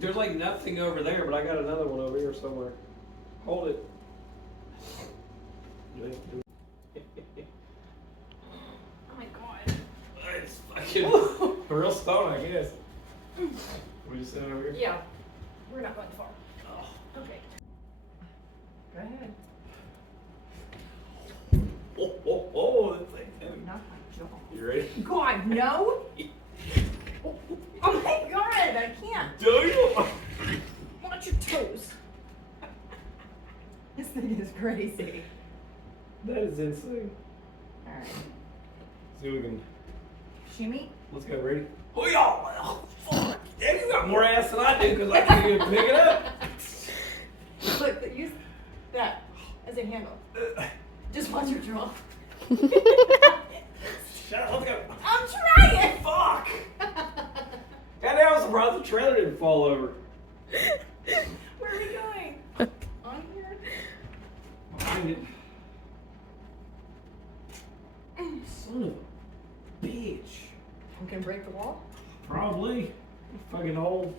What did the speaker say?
There's like nothing over there, but I got another one over here somewhere. Hold it. Oh my god. It's fucking a real stone, I guess. We just sit over here? Yeah. We're not going far. Oh. Okay. Go ahead. Oh, that's like heavy. Not my jaw. You ready? God, no! Oh my god, I can't. Do you? Watch your toes. This thing is crazy. That is insane. Alright. See if we can. Shimmy? Let's go. Ready? Oh, y'all. Oh, fuck. Yeah, you got more ass than I do because I can't even pick it up. Look, use that as a handle. Just watch your jaw. Shut up. Let's go. I'm trying! Fuck. Goddamn, I was surprised the trailer didn't fall over. Where are we going? On here? Behind it. Son of a bitch. I'm gonna break the wall? Probably. Fucking old